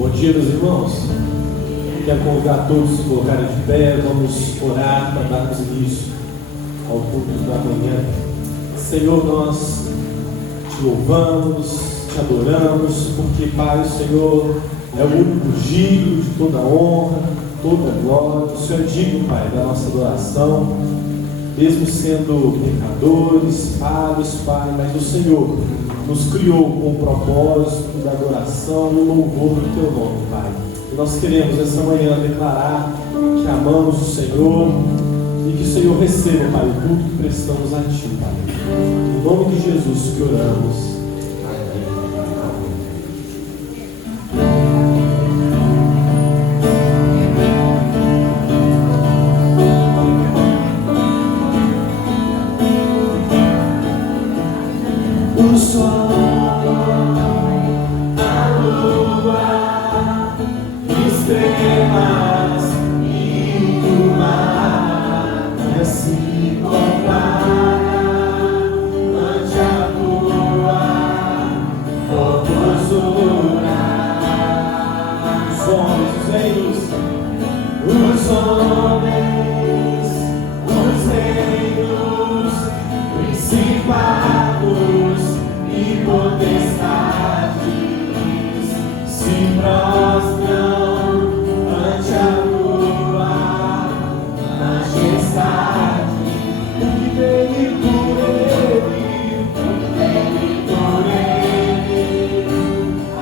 Bom dia, meus irmãos. Quero convidar todos a se colocarem de pé. Vamos orar para darmos início ao culto da manhã. Senhor, nós te louvamos, te adoramos, porque, Pai, o Senhor é o único digno de toda honra, toda glória. O Senhor é digno, Pai, da nossa adoração, mesmo sendo pecadores, falhos, Pai, mas o Senhor nos criou com o propósito da adoração e o louvor do Teu nome, Pai. E nós queremos essa manhã declarar que amamos o Senhor e que o Senhor receba, Pai, o culto que prestamos a Ti, Pai. Em nome de Jesus que oramos. O sol, a lua, estrelas e o mar se comparam ante a lua, formosura. Os homens, os reinos, principados e potestades se prostram ante a tua majestade. O que veio por ele,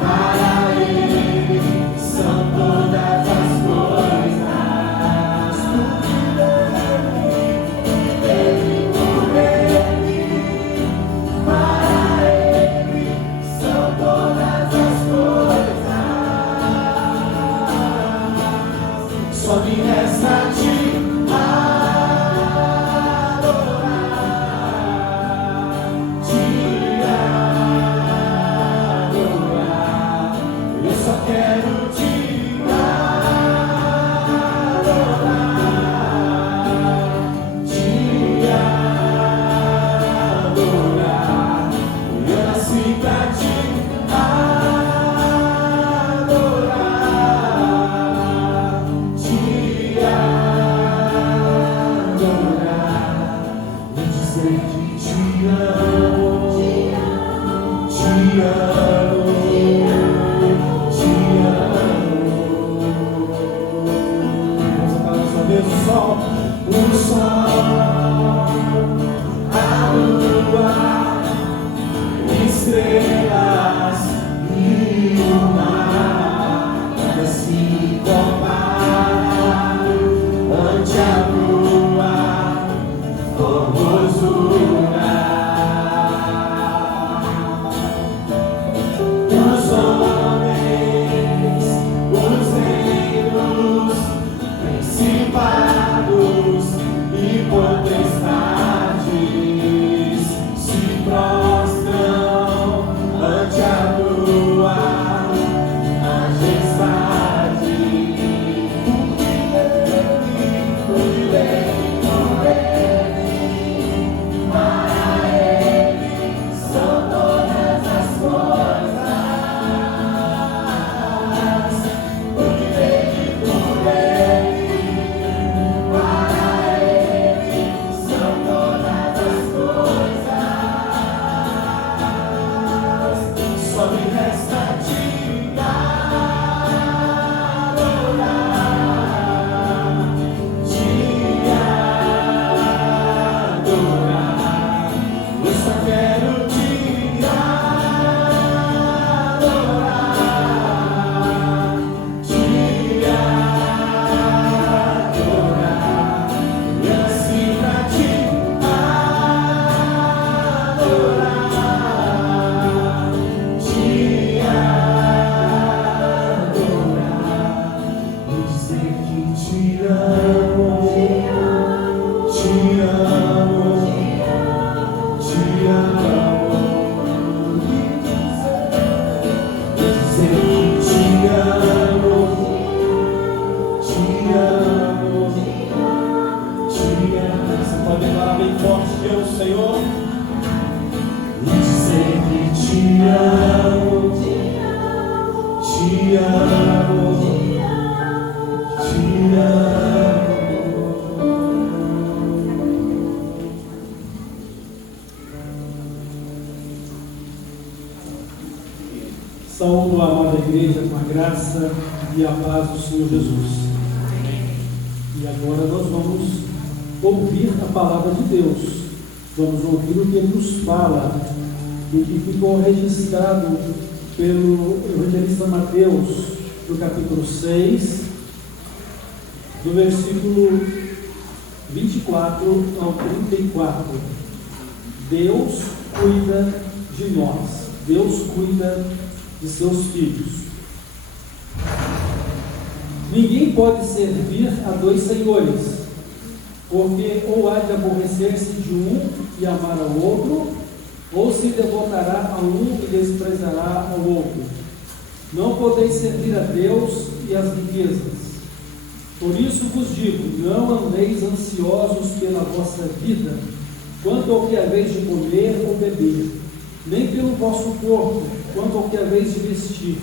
para ele são todas as coisas. O que veio por ele, para ele são todas as coisas. Só me resta te adorar. Eu só quero te adorar. Eu nasci pra te adorar, te adorar, e dizer que te amo, te amo, te amo. Vamos cantar mais uma vez o sol, a lua, estrelas e o mar se comparam ante a lua, formosura. Saúdo a amada igreja com a graça e a paz do Senhor Jesus. E agora nós vamos ouvir a palavra de Deus. Vamos ouvir o que Ele nos fala, o que ficou registrado pelo evangelista Mateus, no capítulo 6, do versículo 24 ao 34. Deus cuida de nós. Deus cuida de seus filhos. Ninguém pode servir a dois senhores, porque ou há de aborrecer-se de um e amar ao outro, ou se devotará a um e desprezará ao outro. Não podeis servir a Deus e às riquezas. Por isso vos digo, não andeis ansiosos pela vossa vida, quanto ao que haveis de comer ou beber, nem pelo vosso corpo, quanto ao que haveis de vestir.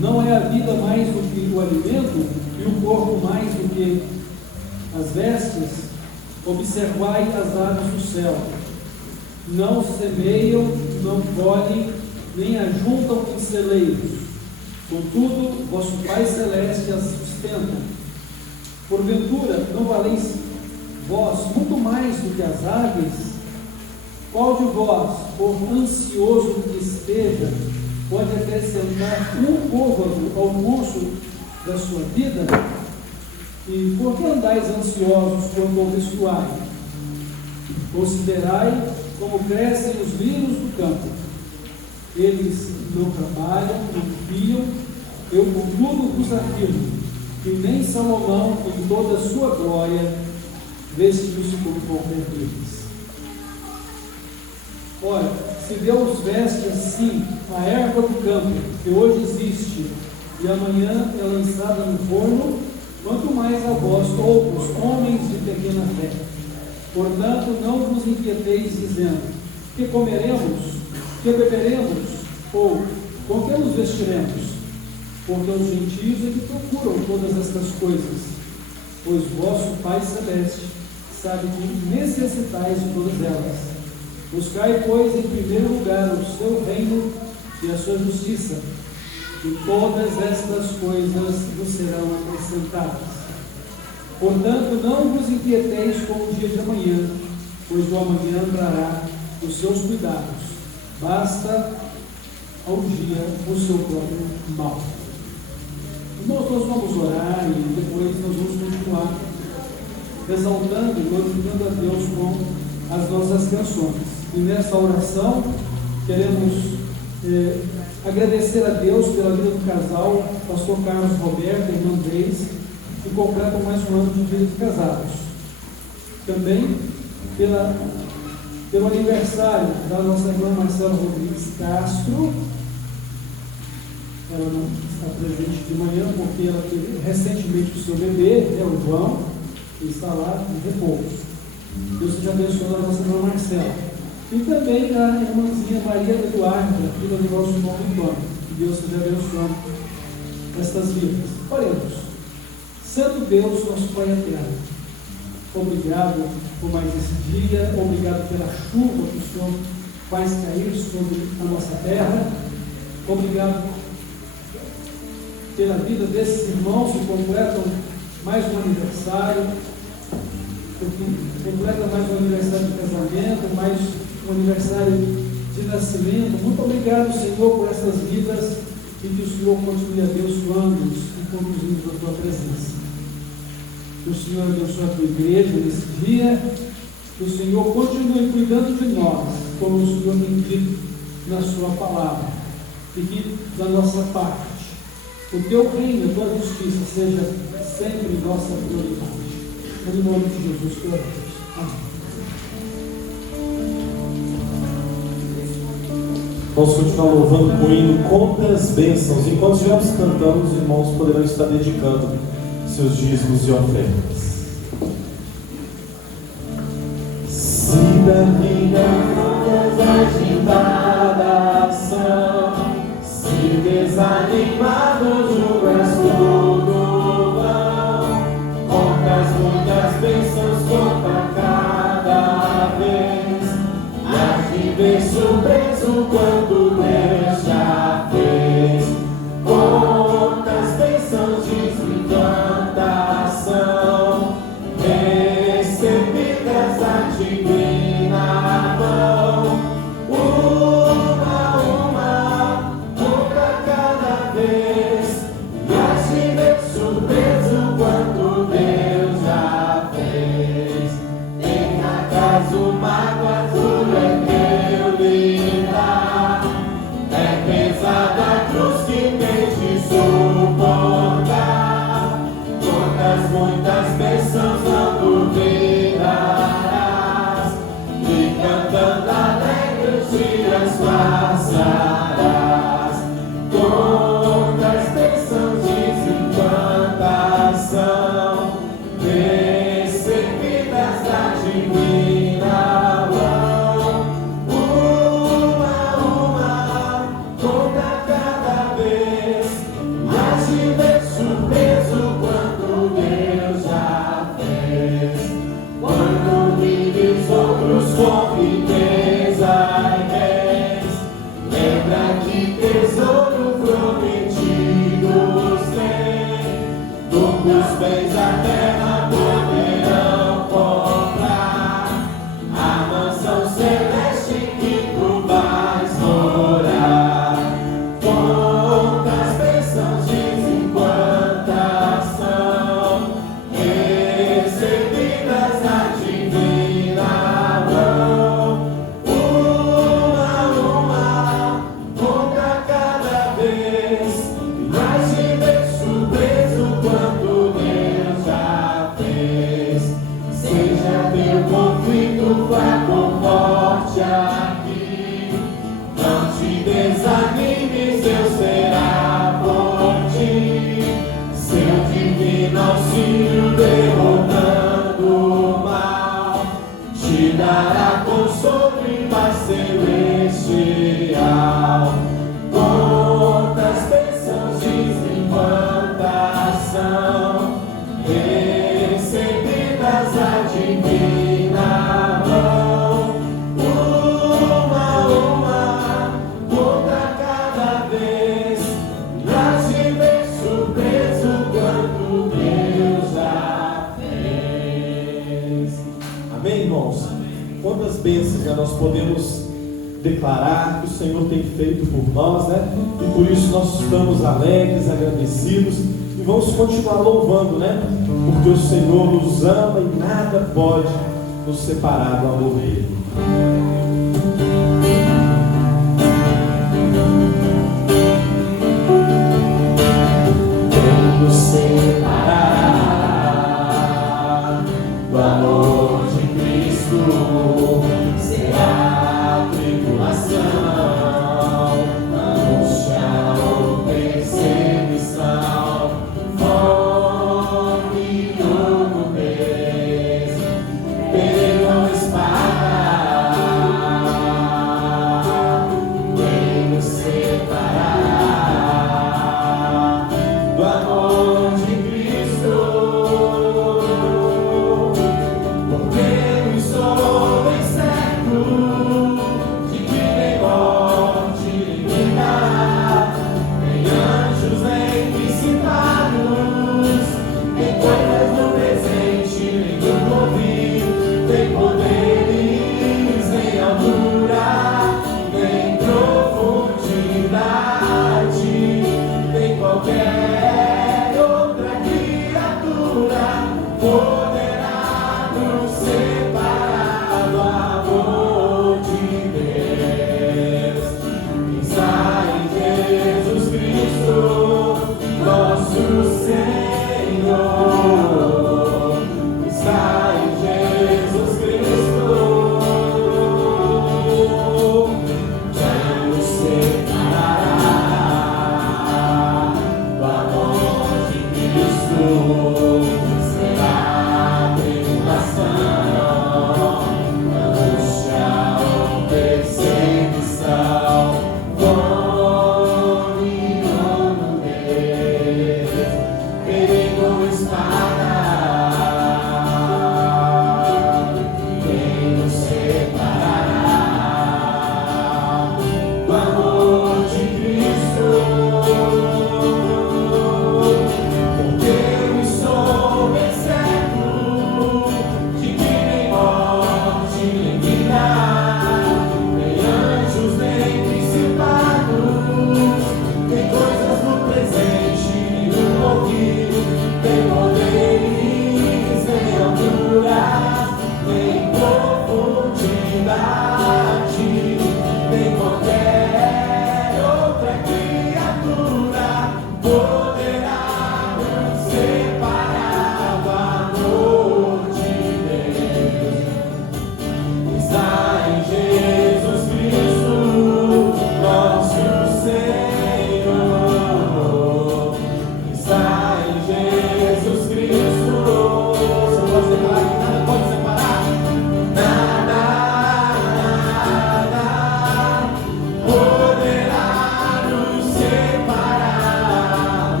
Não é a vida mais do que o alimento, e o corpo mais do que as vestes? Observai as aves do céu. Não semeiam, não colhem, nem ajuntam em celeiros. Contudo, vosso Pai Celeste as sustenta. Porventura, não valeis vós muito mais do que as aves? Qual de vós, por ansioso que esteja, pode acrescentar um côvado ao curso da sua vida? E por que andais ansiosos quanto ao vestuário? Considerai como crescem os lírios do campo. Eles não trabalham, não fiam. Eu, contudo, vos afirmo que nem Salomão, em toda a sua glória, vestiu-se como qualquer deles. Ora, se Deus veste assim a erva do campo, que hoje existe, e amanhã é lançada no forno, quanto mais a vós, outros, homens de pequena fé. Portanto, não vos inquieteis, dizendo, que comeremos, que beberemos, ou com que nos vestiremos? Porque os gentios é que procuram todas estas coisas, pois vosso Pai Celeste sabe que necessitais de todas elas. Buscai, pois, em primeiro lugar o seu reino e a sua justiça, e todas estas coisas vos serão acrescentadas. Portanto, não vos inquieteis com o dia de amanhã, pois o amanhã trará os seus cuidados. Basta ao dia o seu próprio mal. Nós vamos orar e depois nós vamos continuar exaltando e glorificando a Deus com as nossas canções. E nessa oração queremos agradecer a Deus pela vida do casal, pastor Carlos Roberto e irmã Deise, que completam mais um ano de vida de casados. Também pelo aniversário da nossa irmã Marcela Rodrigues Castro. Ela não está presente de manhã porque ela teve recentemente o seu bebê, o João, que está lá em repouso. Deus seja abençoando a nossa irmã Marcela. E também a irmãzinha Maria Eduarda, filha do nosso irmão Antônio. Que Deus seja abençoando estas vidas. Oremos. Santo Deus, nosso Pai eterno, obrigado por mais esse dia, obrigado pela chuva que o Senhor faz cair sobre a nossa terra, obrigado pela vida desses irmãos que completam mais um aniversário, completa mais um aniversário de casamento, mais um aniversário de nascimento. Muito obrigado, Senhor, por essas vidas e que o Senhor continue abençoando-nos e conduzindo a tua presença. Que o Senhor abençoe a tua igreja nesse dia, que o Senhor continue cuidando de nós, como o Senhor tem dito na sua palavra, e que da nossa parte o teu reino, a tua justiça seja sempre nossa prioridade. Em nome de Jesus, pela Deus. Amém. Vamos continuar louvando com o hino Quantas Bênçãos. Enquanto estivermos cantando, os irmãos poderão estar dedicando seus dízimos e ofertas. Se da minha agitada ação, se desanimados julgas tudo vão, contas muitas bênçãos conta cada vez, e a te ver surpreso quando Deus já fez. terra que tesouro prometido tem. Poucos bens a terra poderão comprar a mansão celeste em que tu vais morar. Quantas bênçãos dizem quantas são recebidas na divina mão. Uma, conta cada vez, mas de vez surpreso quanto Deus já fez. Seja teu conflito fraco ou forte aqui, não te desanimes, Deus será por ti. Seu divino auxílio derrotando o mal, te dará consolo e paz celestial. Quantas bênçãos dizem quantas são recebidas a divina mão. Uma, conta cada vez, mas de vez surpreso quanto Deus já fez. Amém, irmãos? Quantas bênçãos, né, nós podemos declarar que o Senhor tem feito por nós, né? E por isso nós estamos alegres, agradecidos e vamos continuar louvando, né? Porque o Senhor nos ama e nada pode nos separar do amor dele. Quem nos separar do amor de Cristo será a tribulação, angústia ou perseguição, fome ou nudez, perigo ou espada.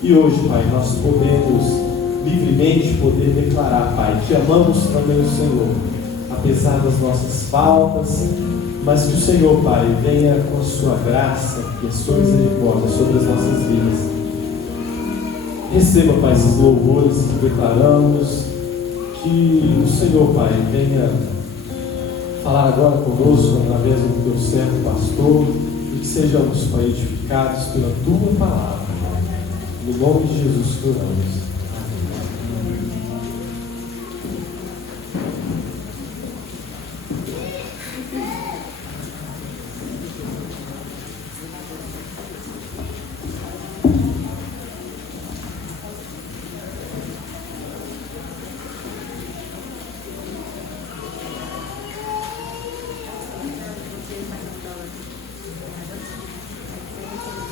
E hoje, Pai, nós podemos livremente declarar, Pai, te amamos também o Senhor, apesar das nossas faltas, mas que o Senhor, Pai, venha com a sua graça e a sua misericórdia sobre as nossas vidas. Receba, Pai, esses louvores que declaramos, que o Senhor, Pai, venha falar agora conosco através do teu servo pastor, e que sejamos, Pai, edificados pela tua palavra. No nome de Jesus que oramos.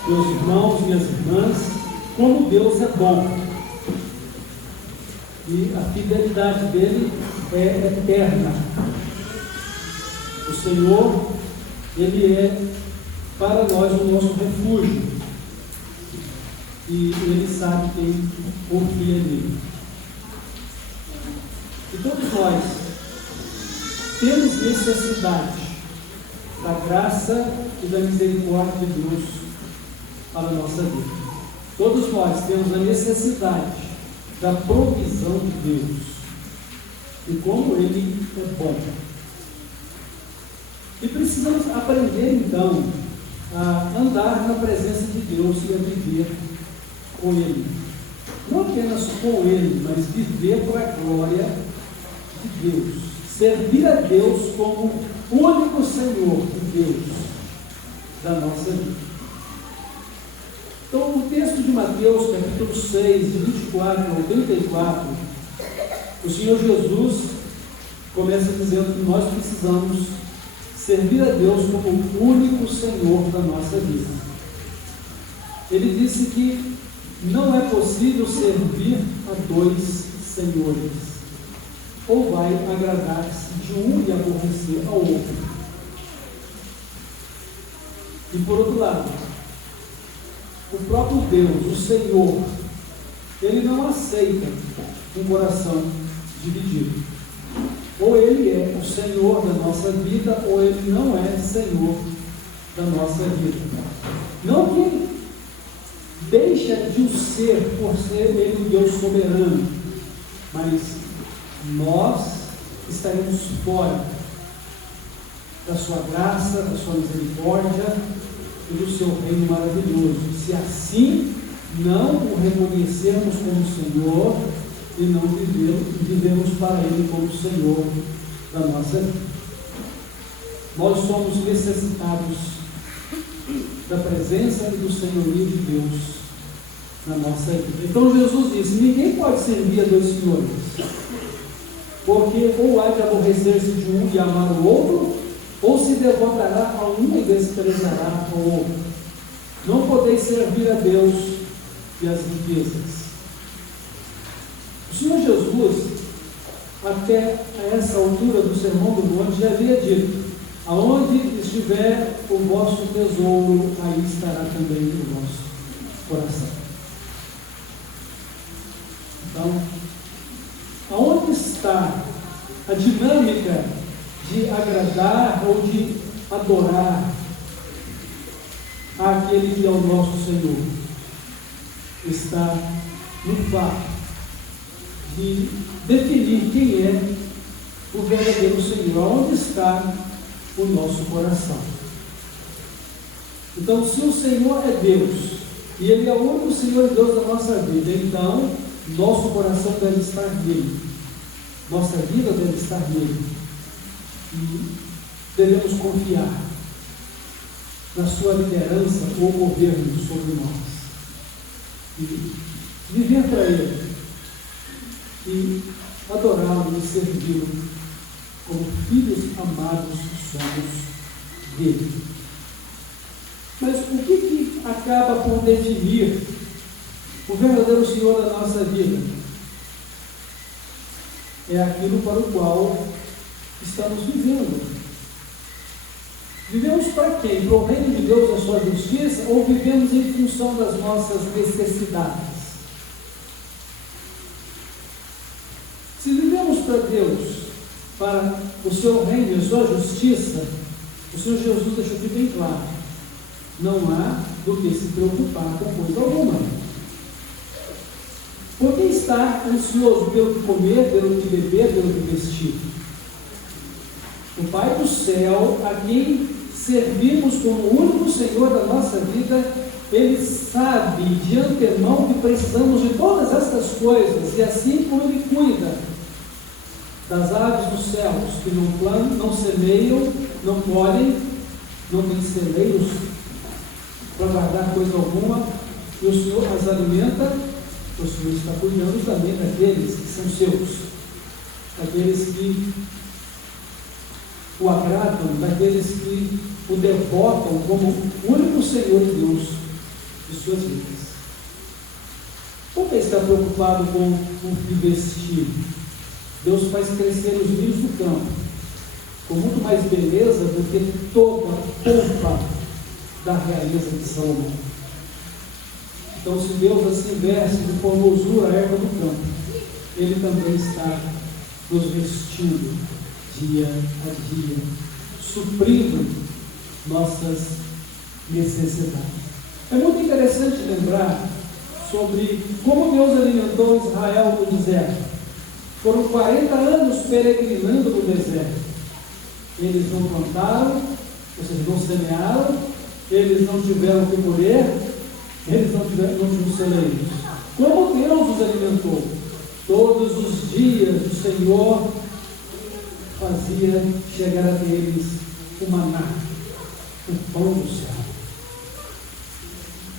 Meus irmãos, minhas irmãs, como Deus é bom e a fidelidade dele é eterna. O Senhor, ele é para nós o nosso refúgio e ele sabe quem confia nele. E todos nós temos necessidade da graça e da misericórdia de Deus para a nossa vida. Todos nós temos a necessidade da provisão de Deus e como Ele é bom. E precisamos aprender então a andar na presença de Deus e a viver com Ele. Não apenas com Ele, mas viver para a glória de Deus. Servir a Deus como único Senhor e Deus da nossa vida. Então, o texto de Mateus, capítulo 6, de 24 ao 34, o Senhor Jesus começa dizendo que nós precisamos servir a Deus como o único Senhor da nossa vida. Ele disse que não é possível servir a dois senhores, ou vai agradar-se de um e aborrecer ao outro. E por outro lado, o próprio Deus, o Senhor, Ele não aceita um coração dividido. Ou Ele é o Senhor da nossa vida, ou Ele não é Senhor da nossa vida. Não que Ele deixa de o ser, por ser Ele o Deus soberano, mas nós estaremos fora da sua graça, da sua misericórdia e do seu reino maravilhoso, se assim não o reconhecermos como Senhor e não vivemos para Ele como Senhor da nossa vida. Nós somos necessitados da presença e do senhorio de Deus na nossa vida. Então Jesus disse: ninguém pode servir a dois senhores, porque ou há de aborrecer-se de um e amar o outro, ou se devotará a um e desprezará ao outro. Não podeis servir a Deus e as riquezas. O Senhor Jesus, até a essa altura do Sermão do Monte, já havia dito: aonde estiver o vosso tesouro, aí estará também o vosso coração. Então, aonde está a dinâmica de agradar ou de adorar aquele que é o nosso Senhor? Está no fato de definir quem é o verdadeiro Senhor, onde está o nosso coração. Então, se o Senhor é Deus, e Ele é o único Senhor e Deus da nossa vida, então, nosso coração deve estar nele, nossa vida deve estar nele, e devemos confiar na sua liderança ou governo sobre nós, e viver para Ele, e adorá-lo e servi-lo como filhos amados que somos dele. Mas o que acaba por definir o verdadeiro Senhor da nossa vida? É aquilo para o qual estamos vivendo. Vivemos para quem? Para o reino de Deus e a sua justiça, ou vivemos em função das nossas necessidades? Se vivemos para Deus, para o seu reino e a sua justiça, o Senhor Jesus deixou aqui bem claro: não há do que se preocupar com coisa alguma. Por que estar ansioso pelo que comer, pelo que beber, pelo que vestir? O Pai do céu, a quem servimos como o único Senhor da nossa vida, Ele sabe de antemão que precisamos de todas estas coisas, e assim como Ele cuida das aves dos céus, que não plantam, não semeiam, não colhem, não têm celeiros para guardar coisa alguma, e o Senhor as alimenta. O Senhor está cuidando também daqueles que são seus, daqueles que o agradam, daqueles que o devotam como o único Senhor de Deus de suas vidas. Por que está preocupado com o que vestir? Deus faz crescer os rios do campo com muito mais beleza do que toda a pompa da realeza de Salomão. Então, se Deus assim veste de formosura a erva do campo, Ele também está nos vestindo dia a dia, suprindo nossas necessidades. É muito interessante lembrar sobre como Deus alimentou Israel no deserto. Foram 40 anos peregrinando no deserto. Eles não plantaram, ou seja, não semearam, eles não tiveram o que colher, eles não tinham celeiros. Como Deus os alimentou? Todos os dias o Senhor fazia chegar até eles o maná, o pão do céu.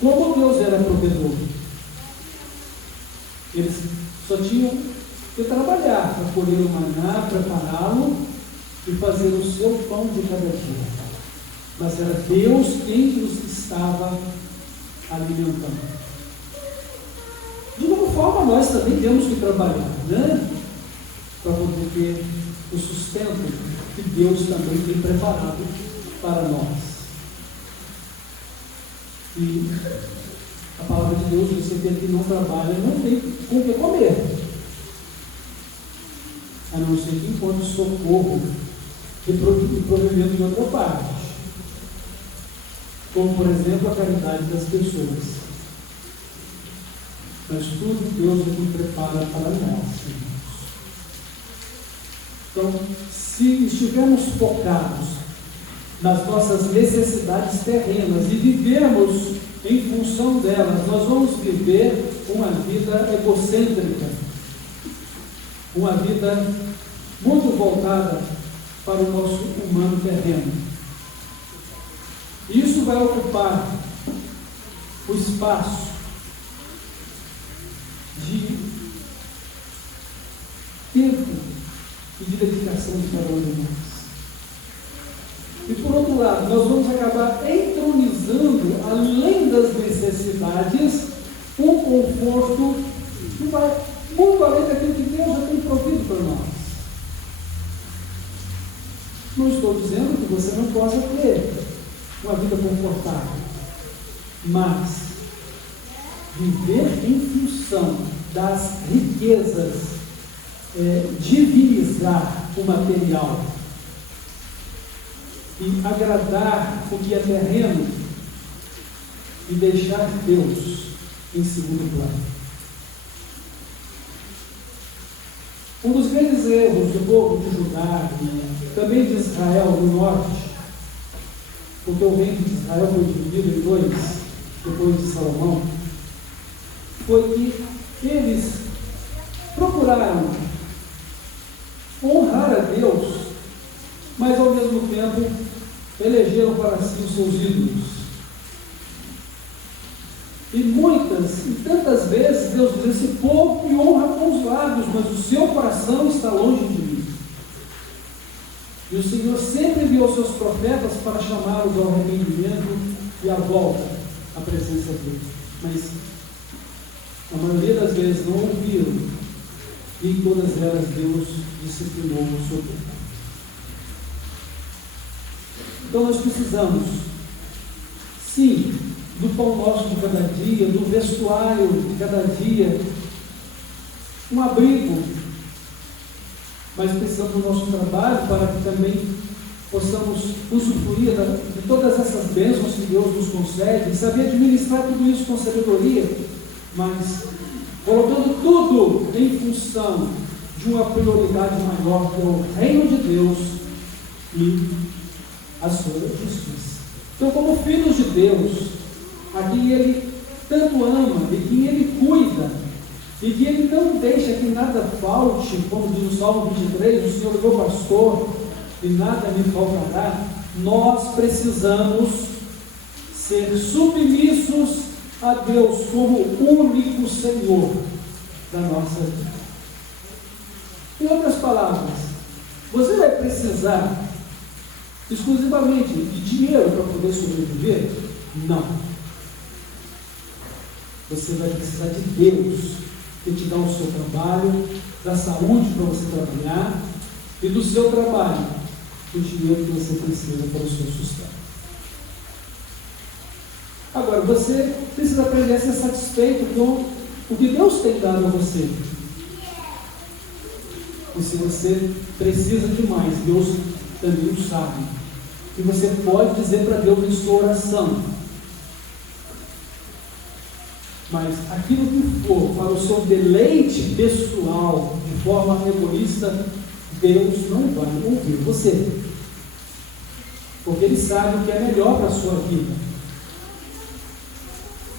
Como Deus era provedor? Eles só tinham que trabalhar para colher o maná, prepará-lo e fazer o seu pão de cada dia. Mas era Deus quem os estava alimentando. De alguma forma, nós também temos que trabalhar, né? Para poder ter o sustento que Deus também tem preparado para nós. E a palavra de Deus diz que aquele que não trabalha não tem com o que comer, a não ser que encontre socorro e provimento de outra parte, como por exemplo a caridade das pessoas. Mas tudo Deus é que prepara para nós, irmãos. Então, se estivermos focados nas nossas necessidades terrenas e vivermos em função delas, nós vamos viver uma vida egocêntrica, uma vida muito voltada para o nosso humano terreno. Isso vai ocupar o espaço de tempo e de dedicação de cada um de nós. E por outro lado, nós vamos acabar entronizando, além das necessidades, um conforto que vai muito além daquilo que Deus já tem provido para nós. Não estou dizendo que você não possa ter uma vida confortável, mas viver em função das riquezas, divinizar o material e agradar o que é terreno e deixar Deus em segundo plano. Um dos grandes erros do povo de Judá e também de Israel no norte, porque o reino de Israel foi dividido em dois depois de Salomão, foi que eles procuraram honrar a Deus, mas ao mesmo tempo elegeram para si os seus ídolos. E muitas e tantas vezes Deus diz: esse povo me honra com os lábios, mas o seu coração está longe de mim. E o Senhor sempre enviou seus profetas para chamá-los ao arrependimento e à volta à presença dele. Mas a maioria das vezes não ouviram, e em todas elas Deus disciplinou o seu povo. Então nós precisamos, sim, do pão nosso de cada dia, do vestuário de cada dia, um abrigo, mas precisamos do nosso trabalho para que também possamos usufruir de todas essas bênçãos que Deus nos concede, e saber administrar tudo isso com sabedoria, mas colocando tudo em função de uma prioridade maior, que é o reino de Deus e a sua justiça. Então, como filhos de Deus, a quem Ele tanto ama e quem Ele cuida, e que Ele não deixa que nada falte, como diz o Salmo 23, o Senhor é meu pastor e nada me faltará, nós precisamos ser submissos a Deus como o único Senhor da nossa vida. Em outras palavras, você vai precisar exclusivamente de dinheiro para poder sobreviver? Não. Você vai precisar de Deus, que te dá o seu trabalho, da saúde para você trabalhar, e do seu trabalho, o dinheiro que você precisa para o seu sustento. Agora, você precisa aprender a ser satisfeito com o que Deus tem dado a você. E se você precisa de mais, Deus também o sabe. E você pode dizer para Deus em sua oração. Mas aquilo que for para o seu deleite pessoal, de forma egoísta, Deus não vai ouvir você. Porque Ele sabe o que é melhor para a sua vida.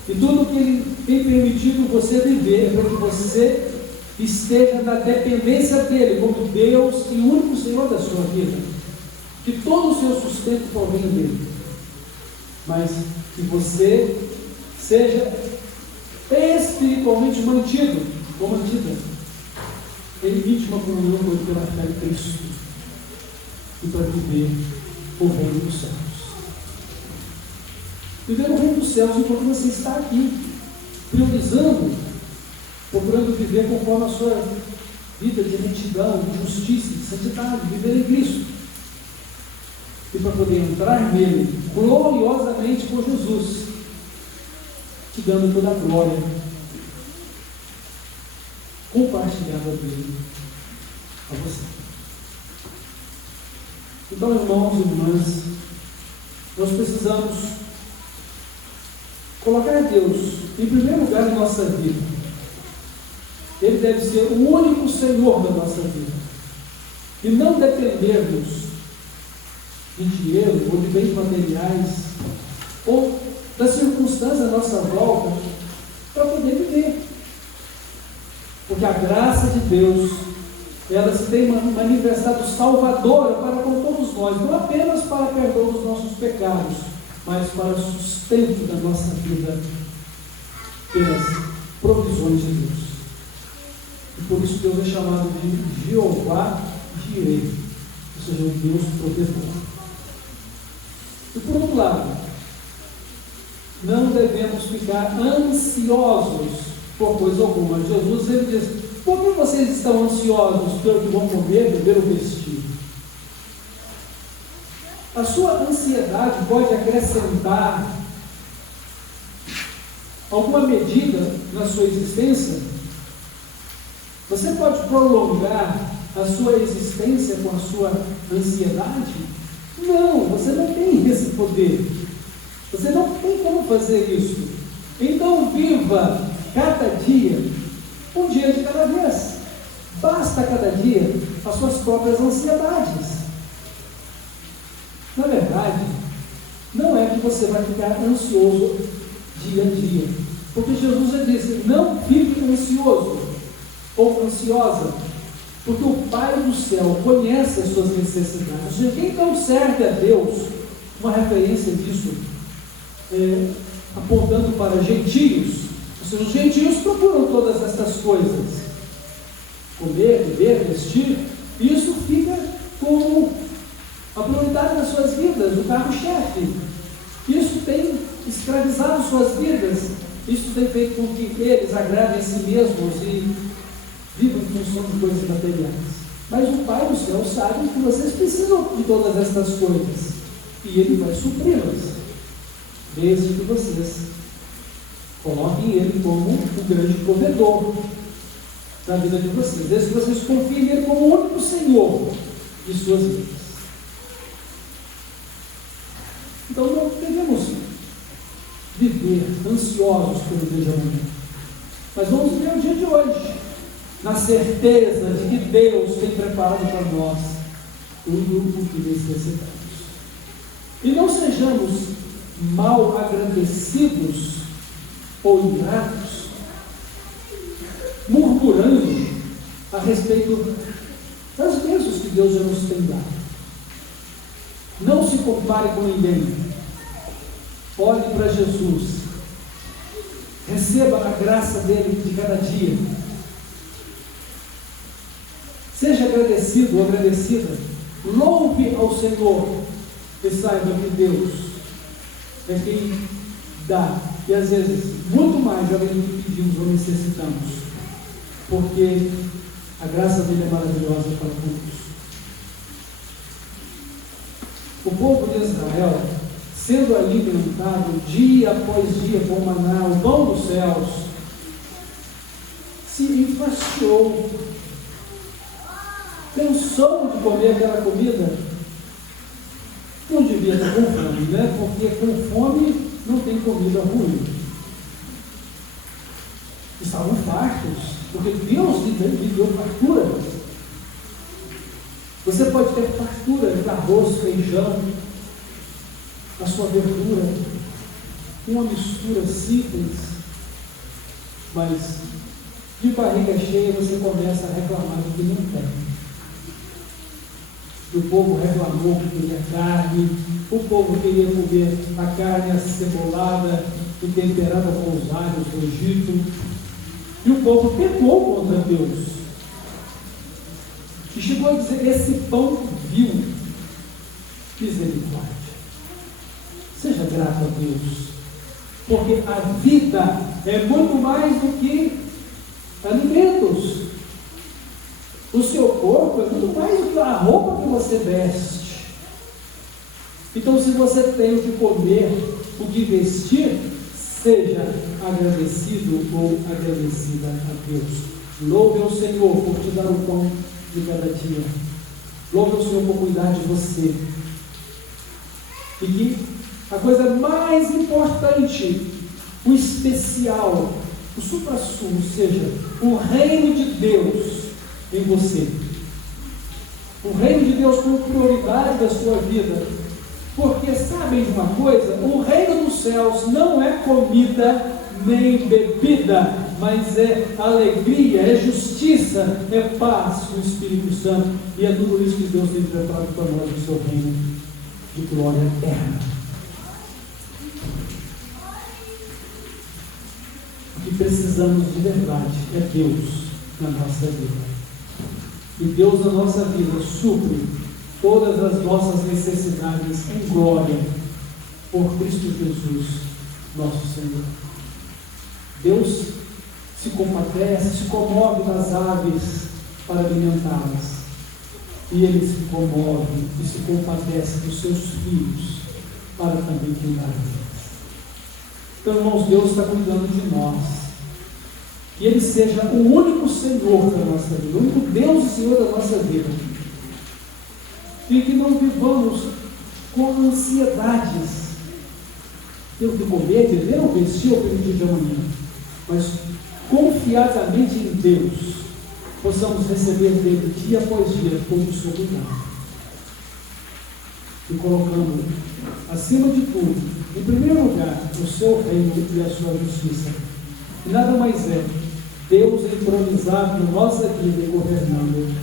E tudo que Ele tem permitido você viver é para que você esteja na dependência dEle, como Deus e o único Senhor da sua vida. Que todo o seu sustento provém dEle. Mas que você seja espiritualmente mantido ou mantida em íntima comunhão com Ele pela fé em Cristo, e para viver o reino dos céus. Viver o reino dos céus enquanto você está aqui, priorizando, procurando viver conforme a sua vida de retidão, de justiça, de santidade, viver em Cristo. E para poder entrar nele gloriosamente com Jesus, te dando toda a glória compartilhada dele a você. Então, irmãos e irmãs, nós precisamos colocar Deus em primeiro lugar na nossa vida. Ele deve ser o único Senhor da nossa vida, e não dependermos de dinheiro ou de bens materiais ou das circunstâncias à nossa volta para poder viver. Porque a graça de Deus, ela se tem manifestado salvadora para com todos nós, não apenas para perdão dos nossos pecados, mas para o sustento da nossa vida pelas provisões de Deus. E por isso Deus é chamado de Jeová Jireh, ou seja, o Deus protetor. E por outro lado, não devemos ficar ansiosos por coisa alguma. Jesus ele diz: por que vocês estão ansiosos pelo que vão comer, beber ou vestir? A sua ansiedade pode acrescentar alguma medida na sua existência? Você pode prolongar a sua existência com a sua ansiedade? Não, você não tem esse poder. Você não tem como fazer isso. Então viva cada dia, um dia de cada vez. Basta cada dia as suas próprias ansiedades. Na verdade, não é que você vai ficar ansioso dia a dia. Porque Jesus já disse: não fique ansioso ou ansiosa, porque o Pai do céu conhece as suas necessidades. Ou seja, quem não serve a Deus, uma referência disso, apontando para gentios, ou seja, os gentios procuram todas essas coisas: comer, beber, vestir. Isso fica como a prioridade das suas vidas, o carro-chefe. Isso tem escravizado suas vidas. Isso tem feito com que eles agradem a si mesmos e vivam em função de coisas materiais. Mas o Pai do céu sabe que vocês precisam de todas estas coisas, e Ele vai supri-las, desde que vocês coloquem Ele como o grande provedor da vida de vocês, desde que vocês confiem Ele como o único Senhor de suas vidas. Então não devemos viver ansiosos pelo dia de amanhã, mas vamos viver o dia de hoje, na certeza de que Deus tem preparado para nós tudo o que necessitamos. E não sejamos mal agradecidos ou ingratos, murmurando a respeito das bênçãos que Deus já nos tem dado. Não se compare com ninguém. Olhe para Jesus. Receba a graça dele de cada dia. Seja agradecido ou agradecida. Louve ao Senhor e saiba que Deus é quem dá. E às vezes, muito mais além do que pedimos ou necessitamos. Porque a graça dele é maravilhosa para todos. O povo de Israel, sendo alimentado dia após dia com o maná, o pão dos céus, se enfastiou, cansou de comer aquela comida. Não devia estar com fome, né? Porque com fome não tem comida ruim. Estavam fartos, porque Deus lhe deu fartura. Você pode ter fartura de arroz, feijão, a sua verdura, uma mistura simples, mas de barriga cheia você começa a reclamar do que não tem. O povo reclamou que queria carne, o povo queria comer a carne acebolada e temperada com os alhos do Egito, e o povo pecou contra Deus. E chegou a dizer: esse pão vil, misericórdia. Seja grato a Deus, porque a vida é muito mais do que alimentos. O seu corpo é muito mais do que a roupa que você veste. Então, se você tem o que comer, o que vestir, seja agradecido ou agradecida a Deus. Louve ao Senhor por te dar o pão de cada dia. Louve ao Senhor por cuidar de você. E que a coisa mais importante, o especial, o supra-sumo, seja o reino de Deus em você. O reino de Deus como prioridade da sua vida. Porque sabem de uma coisa? O reino dos céus não é comida nem bebida, mas é alegria, é justiça, é paz no Espírito Santo. E é tudo isso que Deus tem preparado para nós no seu reino de glória eterna. O que precisamos de verdade é Deus na nossa vida. E Deus na nossa vida supre todas as nossas necessidades em glória por Cristo Jesus, nosso Senhor. Deus se compadece, se comove das aves para alimentá-las. E Ele se comove e se compadece dos seus filhos para também cuidar deles. Então, irmãos, Deus está cuidando de nós. Que Ele seja o único Senhor da nossa vida, o único Deus e Senhor da nossa vida. E que não vivamos com ansiedades. Tenho que comer, beber ou vestir ou permitir de amanhã. Mas confiadamente em Deus, possamos receber dele dia após dia todo o seu cuidado. E colocando, acima de tudo, em primeiro lugar, o seu reino e a sua justiça. E nada mais é Deus entronizado na nossa vida e governando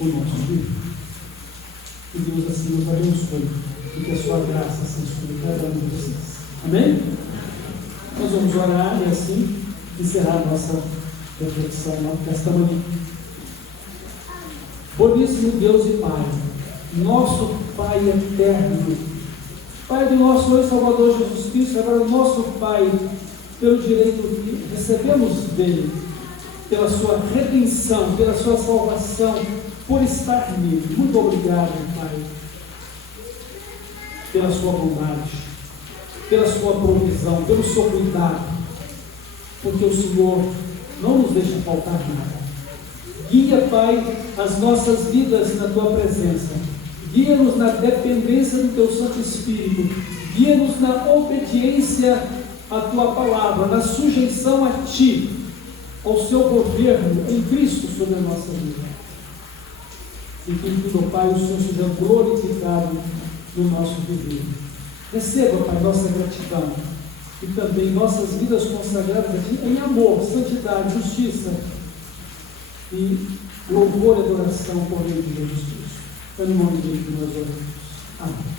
o nosso vida. Que Deus assim nos abençoe e que a sua graça seja sobre cada um de vocês. Amém? Nós vamos orar e assim encerrar a nossa reflexão desta manhã. Boníssimo Deus e Pai, nosso Pai eterno, Pai do nosso Senhor e Salvador Jesus Cristo, agora o nosso Pai, pelo direito que recebemos dele, pela sua redenção, pela sua salvação, por estar nele. Muito obrigado, Pai, pela sua bondade, pela sua provisão, pelo seu cuidado, porque o Senhor não nos deixa faltar nada. Guia, Pai, as nossas vidas na Tua presença. Guia-nos na dependência do Teu Santo Espírito. Guia-nos na obediência à Tua palavra, na sujeição a Ti, ao Seu governo em Cristo sobre a nossa vida. E que tudo, Pai, o Senhor seja glorificado no nosso viver. Receba, Pai, nossa gratidão e também nossas vidas consagradas a Ti em amor, santidade, justiça e louvor e adoração por meio de Jesus Cristo. É no nome dele que nós oramos. Amém.